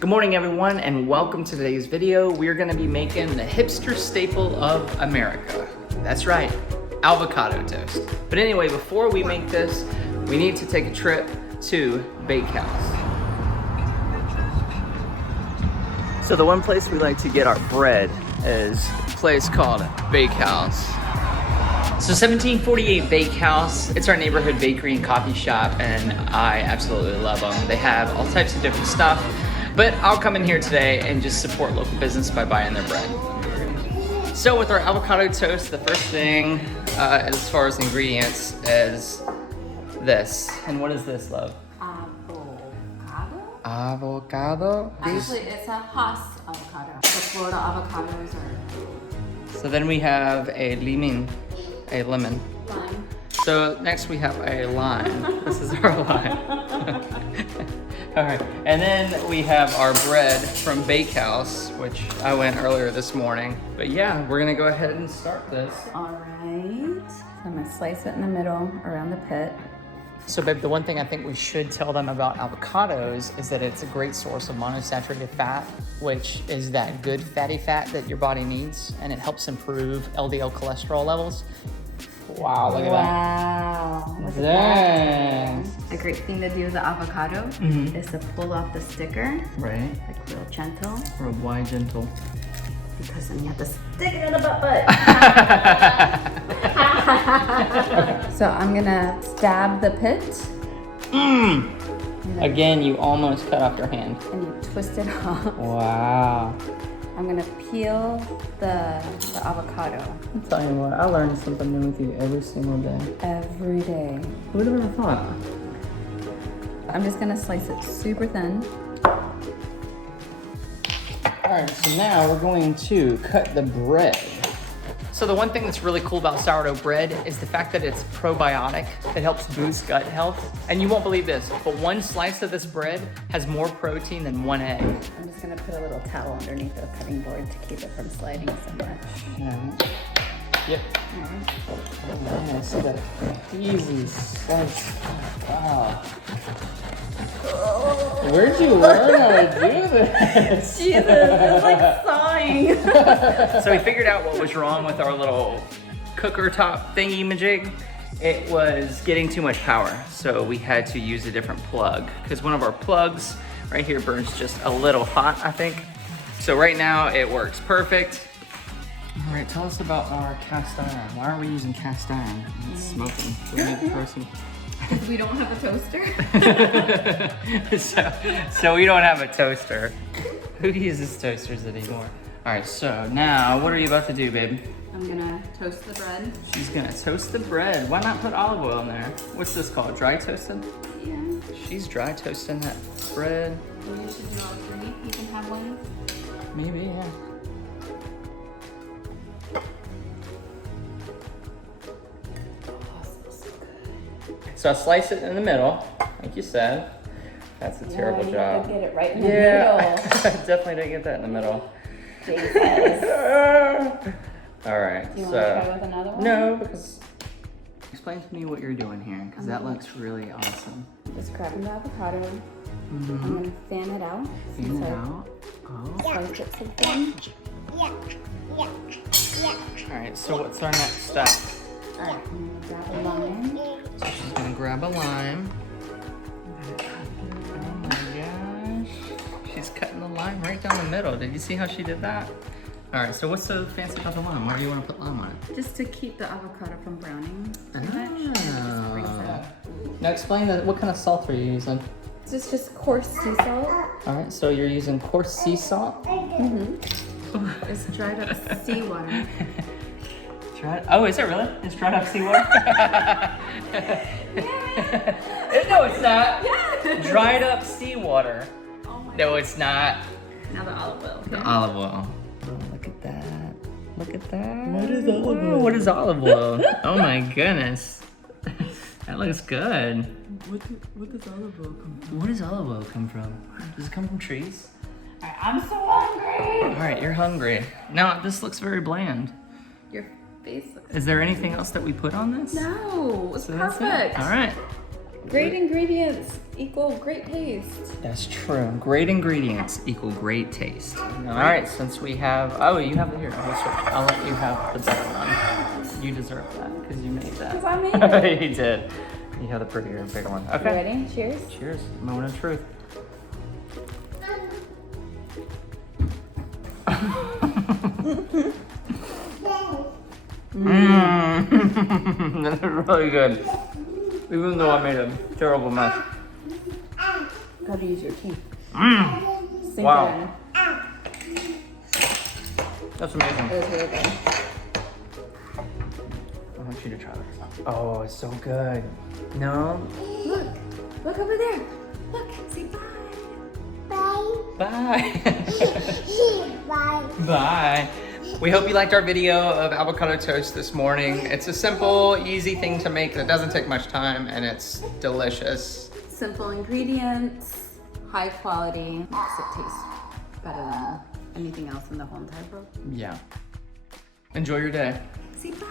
Good morning everyone and welcome to today's video. We're gonna be making the hipster staple of America. That's right, avocado toast. But anyway, before we make this, we need to take a trip to Bakehouse. So the one place we like to get our bread is a place called Bakehouse. So 1748 Bakehouse, it's our neighborhood bakery and coffee shop, and I absolutely love them. They have all types of different stuff, but I'll come in here today and just support local business by buying their bread. So with our avocado toast, the first thing as far as ingredients is this. And what is this, love? Avocado? Avocado? Actually, it's a Haas avocado. The Florida avocados are So then we have a lemon. lime. So next we have a lime. This is our lime. All right, and then we have our bread from Bakehouse, which I went earlier this morning. But yeah, we're gonna go ahead and start this. All right. So I'm gonna slice it in the middle around the pit. So babe, the one thing I think we should tell them about avocados is that it's a great source of monosaturated fat, which is that good fatty fat that your body needs, and it helps improve LDL cholesterol levels. Wow, look at Wow. that. Dang. A great thing to do with the avocado is to pull off the sticker, Right, like real gentle, or why gentle? because then you have to stick it in the butt. So I'm gonna stab the pit. Again, you almost cut off your hand. And you twist it off. Wow. I'm gonna peel the avocado I'll tell you what, I learn something new with you every single day. every day. Who would have ever thought? I'm just gonna slice it super thin. All right, so now we're going to cut the bread. So the one thing that's really cool about sourdough bread is the fact that it's probiotic. It helps boost gut health. And you won't believe this, but one slice of this bread has more protein than one egg. I'm just gonna put a little towel underneath the cutting board to keep it from sliding so much. Yep. Oh, nice. That easy slice. Wow. Where'd you learn how to do this? Jesus, it's like sawing. So we figured out what was wrong with our little cooker top thingy-majig. It was getting too much power, so we had to use a different plug because one of our plugs right here burns just a little hot, I think. So right now it works perfect. All right, tell us about our cast iron. Why are we using cast iron? It's smoking. Do we need to throw some? Because we don't have a toaster. so we don't have a toaster. Who uses toasters anymore? All right, so now what are you about to do, babe? I'm gonna toast the bread. She's gonna toast the bread. Why not put olive oil in there? What's this called, dry toasted? Yeah. She's dry toasting that bread. Maybe you should do all three. You can have one. Maybe, yeah. So I slice it in the middle, like you said. That's a terrible job. Get it right in the Yeah, middle. definitely didn't get that in the middle. Jesus. All right, Do you so. want to try with another one? No, because. Explain to me what you're doing here, because that looks really awesome. Just grabbing the avocado. I'm gonna fan it out. Fan it out. Oh. Slice it so thin. All right, so what's our next step? All right, I'm gonna grab a lime. So she's gonna grab a lime. Oh my gosh. She's cutting the lime right down the middle. Did you see how she did that? All right, so what's so fancy about the lime? Why do you want to put lime on it? Just to keep the avocado from browning. Oh. Just Now explain that. What kind of salt are you using? This is just coarse sea salt. All right, so you're using coarse sea salt. It's dried up seawater. Oh, is it really? It's dried up seawater? No, it's not. Yeah. Dried up seawater. Oh my No, it's not. Now the olive oil. Okay? The olive oil. Oh, look at that. Look at that. What is olive oil? What is olive oil? Oh my goodness. That looks good. What does olive oil come from? Where does olive oil come from? Does it come from trees? All right, I'm so hungry. All right, you're hungry. Now, this looks very bland. Your face looks. Is there anything else that we put on this? No, it's So that's it? perfect. All right. Great ingredients equal great taste. That's true. Great ingredients equal great taste. All right, since we have, oh, you have it here. I'll let you have the better one. You deserve that because you made that. Because I made it. You did. You have the prettier, bigger one. Okay. You ready? Cheers. Cheers. Moment of truth. That's really good. Even though I made a terrible mess. Gotta use your teeth. Sink Wow. it in. That's amazing. It was really good. I want you to try this. Oh, it's so good. No? Look. Look over there. Look. Say bye. Bye. Bye. Bye. We hope you liked our video of avocado toast this morning. It's a simple, easy thing to make that doesn't take much time and it's delicious. Simple ingredients, high quality, makes it taste better than anything else in the whole entire world. Yeah. Enjoy your day. Say bye.